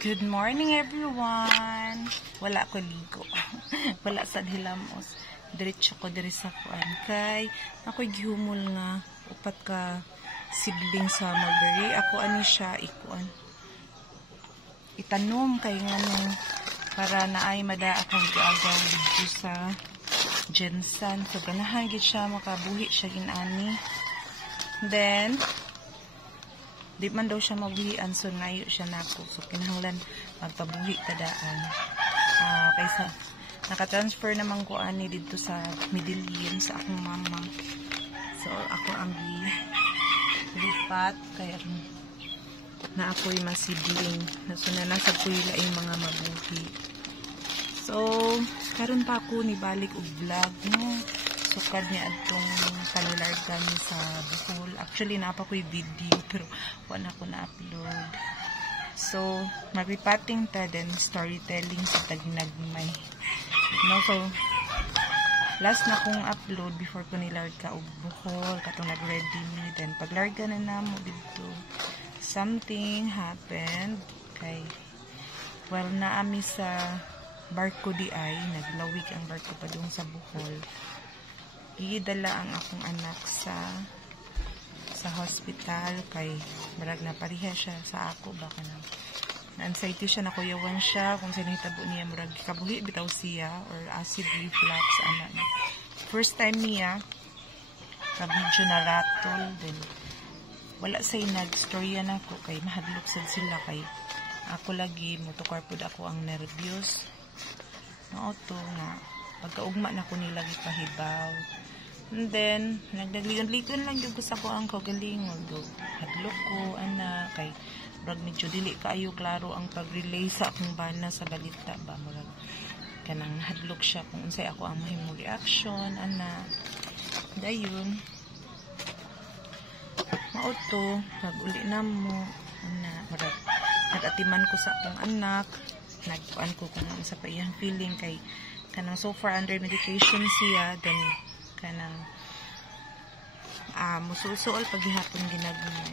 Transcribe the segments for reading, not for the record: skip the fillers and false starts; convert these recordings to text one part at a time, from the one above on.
Good morning everyone. Wala ko ligo. Wala sa hilamos. Diretso ko diri sa kuan kay ako gihumol nga upat ka sibling sa mulberry. Ako ani siya ikuan. Itanom kay ngano para naay mada akong giagaw dito sa Jensen. So ganahan gid siya makabuhi siya ginani. Then di man daw siya mabuhian, so nayo siya nako. So kinahanglan magpabuhi tadaan. Kaysa naka-transfer naman ko ani dito sa Medellin sa akong mama. So ako ang lipat kaya na ako'y masibling. So nanasab ko yung laing mga mabuhi. So karon pa ako ni balik og vlog no. Sukad niya atong kanulargan sa Bohol. Actually, napa ko yung video, pero wala ko na-upload. So, mag-repating ta, then storytelling sa taginagmay. No, so, last na kong upload before ko nilarga og Bohol, katong nag-ready me. Then, paglarga na namo dito, something happened. Kay, well, naami sa barko di ay, naglawig ang barko pa doon sa Bohol. Idala ang akong anak sa hospital kay marag na pariha siya sa ako baka na anxiety siya, nakuyawan siya kung sino hitabo niya marag kabuhi bitaw siya or acid reflux anak niya. First time niya ka-video na ratol, then wala say nag-storya na ko kay mahadlok sad sila kay ako lagi motukar pud ako ang nervyos mao to nga pagkaugma na ko nila gipahibaw. And then, nagdagligon-ligon lang yung gusto ko ang kagalingon. Hadlok ko, anak, kay brag medyo dili kaayo klaro ang pag-relay sa akong bana sa balita ba. Marag, kanang hadlok siya kung unsay ako ang mahimong reaction, anak. Dayon, mauto, pag-uli na mo, anak. Marag, nag-atiman ko sa akong anak. Nagpuan ko kung sa paiyang feeling kay kanang so far under medication siya, then kanang mususuol paghihapon ginagmay.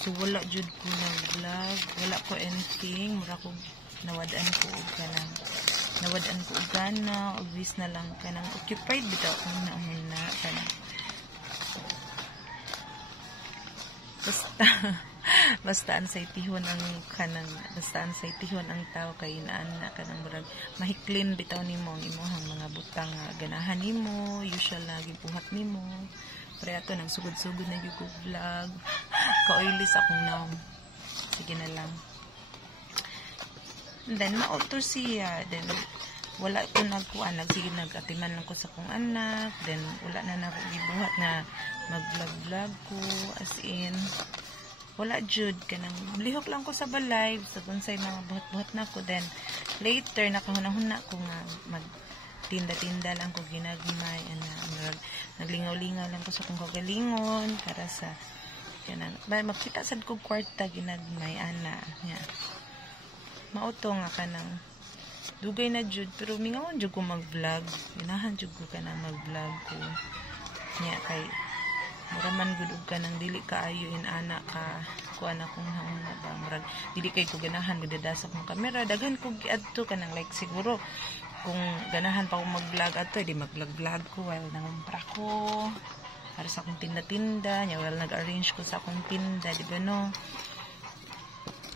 So wala jud ko nang vlog, wala ko anything, mura ko nawadaan ko og kanang nawadaan ko og gana, obvious na lang kanang occupied bitaw ko na kanang basta ansay tihon ang kanang basta ansay tihon ang tao kay inaana kanang murag mahiklin bitaw nimo ang imong mga butang nga ganahan nimo usual lagi buhat nimo pero ato nang sugod-sugod na gyud vlog ka-oily sa akong naong sige na lang. Then mauto siya, then wala ko nagkuan nagsige nagatiman lang ko sa akong anak, then wala na nako gibuhat na mag-vlog ko as in wala jud kanang lihok lang ko sa balay sa kunsay mga buhat-buhat na ko. Then later nakahuna-huna ko nga magtinda-tinda lang ko ginagmay naglingaw-lingaw lang ko sa kong kagalingon para sa kanang magkita sad ko kwarta ginagmay ana nya mauto nga kanang dugay na jud pero mingawon jud ko mag-vlog ginahan jud ko kanang mag-vlog ko nya kay muraman gud og kanang dili kaayo inana ka kuan akong hangna ba murag dili kay ko ganahan gidadasa akong kamera daghan ko giadto kanang like siguro kung ganahan pa ko mag-vlog adto di mag-vlog ko while nangumpra ko para sa akong tinda-tinda nya while nag-arrange ko sa akong tinda di ba no.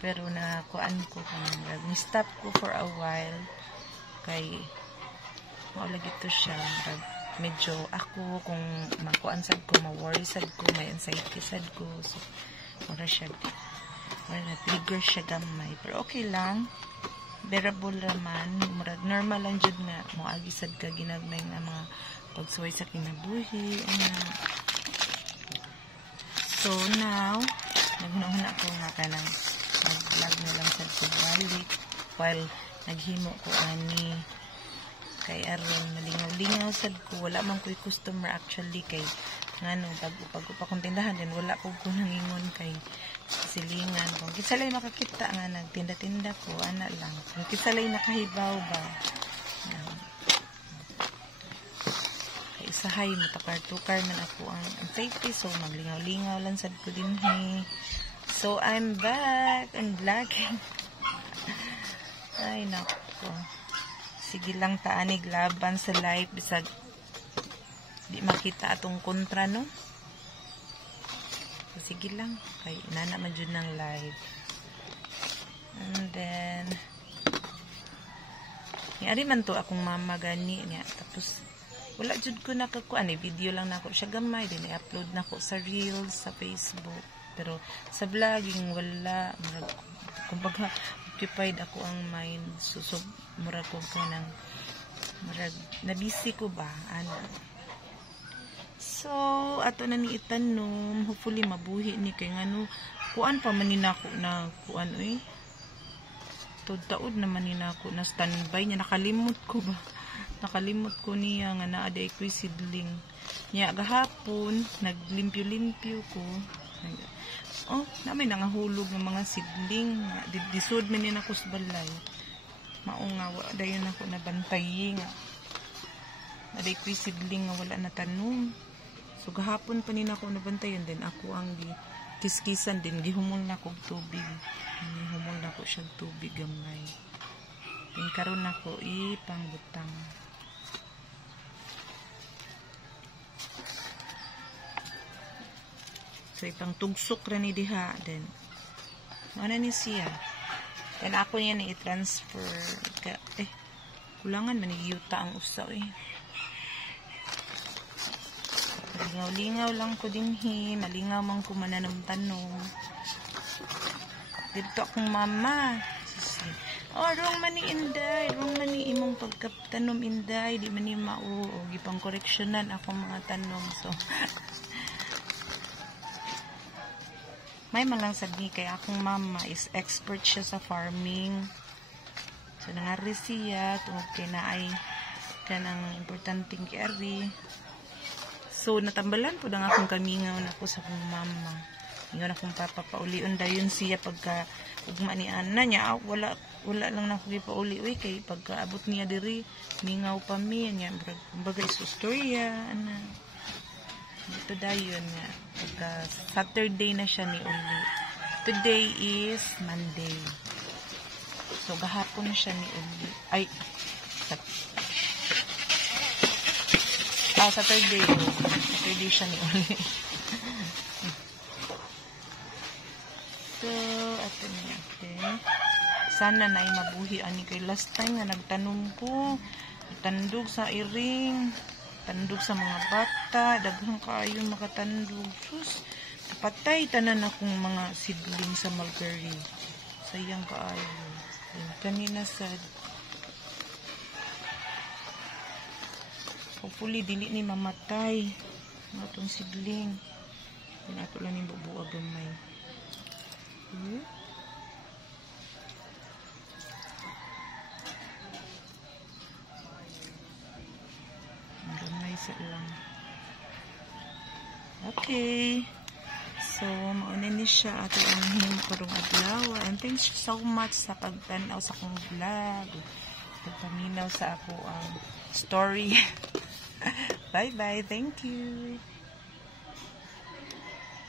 Pero na kuan ko kanang ni-stop ko for a while kay mao lagi to siya medyo ako kung makuan sad ko ma-worry sad ko may anxiety sad ko so ora siya na trigger siya gamay pero okay lang bearable naman murag normal lang jud nga moagi sad ka ginagmay nga mga pagsuway sa kinabuhi so now naghunahuna ko nga kanang mag-vlog na lang sad ko balik while naghimo ko ani kay aron malingaw-lingaw sad ko wala man ko'y customer actually kay ngano pag akong tindahan din wala ko nangingon kay silingan kung kisalay makakita nga nagtinda-tinda ko ana lang kung kisalay nakahibaw ba kay isahay matakar-tukar man ako ang safety so maglingaw-lingaw lang sad ko din so I'm back and vlogging Ay, nako. Sige lang taanig laban sa live. Bisag di makita atong kontra, no? So, sige lang. Kay nana man dyan ng live. And then, yari man to akong mama gani niya. Tapos, wala jud ko nakakuan. Video lang nako siya gamay. Din i-upload nako sa Reels, sa Facebook. Pero, sa vlogging, wala. Kumbaga, occupied ako ang mind. So murag ko kanang murag na-busy ko ba? Ano? So, ato na ni itanom. Hopefully, mabuhi ni kay ngano. Kuan pa maninako na kuan, eh. Taod naman ninako na standby niya. Nakalimot ko ba? Nakalimot ko niya nga naaday ko'y sidling. Niya, gahapon, naglimpyo-limpyo ko. Oh, namin nangahulog ng mga sidling. Disod man yun ako sa balay. Maungawa, dayon ako nabantayi nga. Aday ko'y sidling nga wala na tanom. So, gahapon pa nina ako nabantayan din. Ako ang kiskisan din. Gihumol na kong tubig. Gihumol na ko siya tubig gamay. Din karon ako ipangbutang. So, ipang tugsok ra ni diha. Then, ano ni siya? Then, ako yan i-transfer. Kulangan manigiyuta ang usaw eh. Lingaw-lingaw lang ko din malingaw man ko mananong-tanong. Dito akong mama. Oh, wrong man ni Inday. Wrong man ni imong pagkatanom Inday. Di man ni mao. Gipang koreksyonan akong mga tanong. So, may malang sabi kay akong mama is expert siya sa farming. So, nangari siya. Tungkol kay na ay kanang importanteng kiari. So, natambalan po na akong kamingaw na ko sa akong mama. Ngayon akong papapaulion dayon siya pagka ugma ni Ana niya. Wala lang na ako ipauli. Uy, kay pagka abot niya diri, mingaw pa mi. Niya, bagay sa storya. Ana. Ito dayon niya. Pagka Saturday na siya ni uli. Today is Monday. So, gahapon na siya ni uli. Ay, Saturday. Saturday siya ni uli. So, ato na natin. Sana na ay mabuhi ani kay last time nga nagtanong ko. Tandog sa iring. Tandog sa mga bata. Daghang kaayo makatandog. Sus, patay tanan akong mga sidling sa mulberry. Sayang kaayo. Kanina sad. Hopefully, dili ni mamatay. Nga itong sidling. Pinato lang yung bubuag gamay. Gamay sa lang. Okay. So, maunin ni siya ato ang himkurong adlaw. And thanks so much sa pagtanaw sa akong vlog. Pagpaminaw sa ako ang story. Bye-bye. Thank you.